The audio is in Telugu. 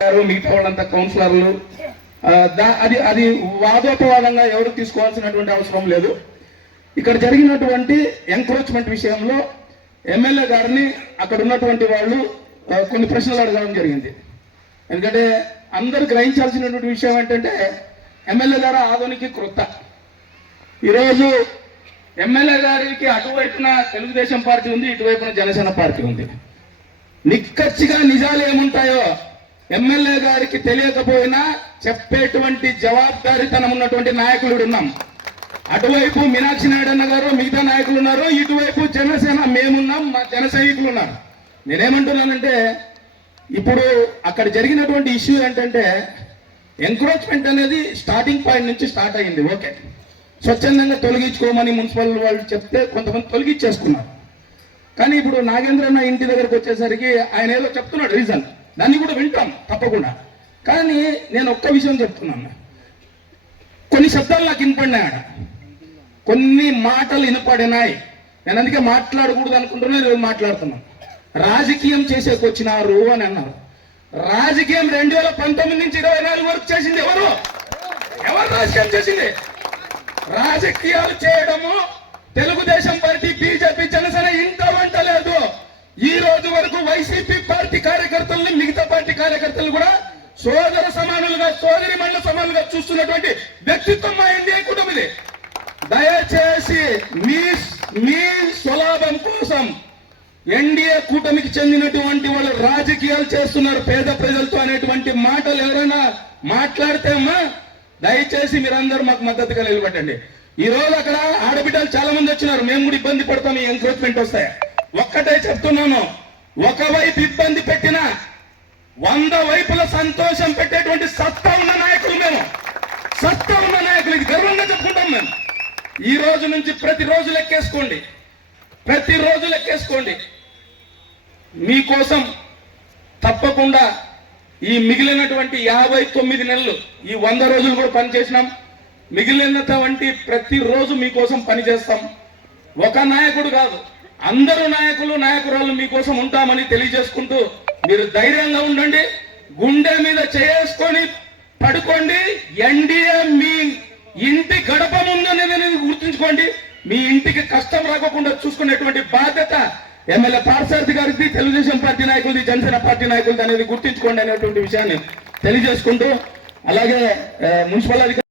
మిగతా వాళ్ళంతా కౌన్సిలర్లు అది అది వాదోపవాదంగా ఎవరు తీసుకోవాల్సినటువంటి అవసరం లేదు. ఇక్కడ జరిగినటువంటి ఎంక్రోచ్మెంట్ విషయంలో ఎమ్మెల్యే గారిని అక్కడ ఉన్నటువంటి వాళ్ళు కొన్ని ప్రశ్నలు అడగడం జరిగింది. ఎందుకంటే అందరూ గ్రహించాల్సినటువంటి విషయం ఏంటంటే ఎమ్మెల్యే గారు ఆధునికి క్రొత్త. ఈరోజు ఎమ్మెల్యే గారికి అటువైపున తెలుగుదేశం పార్టీ ఉంది, ఇటువైపున జనసేన పార్టీ ఉంది. నిక్కచ్చిగా నిజాలు ఏముంటాయో ఎమ్మెల్యే గారికి తెలియకపోయినా చెప్పేటువంటి జవాబుదారీతనం ఉన్నటువంటి నాయకులు ఉన్నాం. అటువైపు మీనాక్షి నాయుడు అన్న గారు, మిగతా నాయకులు ఉన్నారు, ఇటువైపు జనసేన మేమున్నాం, మా జన సైనికులు ఉన్నారు. నేనేమంటున్నానంటే ఇప్పుడు అక్కడ జరిగినటువంటి ఇష్యూ ఏంటంటే ఎంక్రోచ్మెంట్ అనేది స్టార్టింగ్ పాయింట్ నుంచి స్టార్ట్ అయ్యింది. ఓకే, స్వచ్ఛందంగా తొలగించుకోమని మున్సిపల్ వాళ్ళు చెప్తే కొంతమంది తొలగించేసుకున్నారు. కానీ ఇప్పుడు నాగేంద్రన్న ఇంటి దగ్గరకు వచ్చేసరికి ఆయన ఏదో చెప్తున్నాడు రీజన్, దాన్ని కూడా వింటాం తప్పకుండా. కానీ నేను ఒక్క విషయం చెప్తున్నాను, కొన్ని శబ్దాలు నాకు వినపడినాయి, కొన్ని మాటలు వినపడినాయి. నేను అందుకే మాట్లాడకూడదు అనుకుంటున్నా, నేను మాట్లాడుతున్నాను. రాజకీయం చేసేకొచ్చినారు అని అన్నారు. రాజకీయం 2019 నుంచి 24 వరకు చేసింది ఎవరు? రాజకీయం చేసింది? రాజకీయాలు చేయడము తెలుగుదేశం పార్టీ, బీజేపీ, జనసేన ఇంత వంట లేదు. ఈ రోజు వరకు వైసీపీ పార్టీ కార్యకర్తల్ని, మిగతా పార్టీ కార్యకర్తలు కూడా సోదర సమానులుగా, సోదరి మండల సమానులుగా చూస్తున్నటువంటి వ్యక్తిత్వం మా ఎన్డీఏ కూటమిది. దయచేసి మీ స్వలాభం కోసం ఎన్డీఏ కూటమికి చెందినటువంటి వాళ్ళు రాజకీయాలు చేస్తున్నారు పేద ప్రజలతో అనేటువంటి మాటలు ఎవరైనా మాట్లాడితే అమ్మా దయచేసి మీరందరూ మాకు మద్దతుగా నిలబడండి. ఈ రోజు అక్కడ ఆడబిడ్డలు చాలా మంది వచ్చినారు, మేము కూడా ఇబ్బంది పడతాం ఈ ఎంక్రోచ్మెంట్ వస్తాయి. ఒక్కటే చెప్తున్నాను, ఒకవైపు ఇబ్బంది పెట్టినా 100 వైపుల సంతోషం పెట్టేటువంటి సత్తా ఉన్న నాయకులు మేము, సత్తా ఉన్న నాయకులు. ఇది గర్వంగా చెప్పుకుంటాం మేము. ఈ రోజు నుంచి ప్రతిరోజు లెక్కేసుకోండి. మీకోసం తప్పకుండా ఈ మిగిలినటువంటి 59 నెలలు, ఈ 100 రోజులు కూడా పనిచేసినాం. మిగిలినటువంటి ప్రతిరోజు మీకోసం పనిచేస్తాం. ఒక నాయకుడు కాదు, అందరూ నాయకులు, నాయకురాలు మీకోసం ఉంటామని తెలియజేసుకుంటూ మీరు ధైర్యంగా ఉండండి, గుండె మీద చేసుకొని పడుకోండి. ఎన్డీఏ మీ ఇంటి గడప ముందని గుర్తుంచుకోండి. మీ ఇంటికి కష్టం రాకుండా చూసుకునేటువంటి బాధ్యత ఎమ్మెల్యే పార్థసారథి గారికి, తెలుగుదేశం పార్టీ నాయకులది, జనసేన పార్టీ నాయకులది అనేది గుర్తుంచుకోండి అనేటువంటి విషయాన్ని తెలియజేసుకుంటూ, అలాగే మున్సిపల్ అధికారులు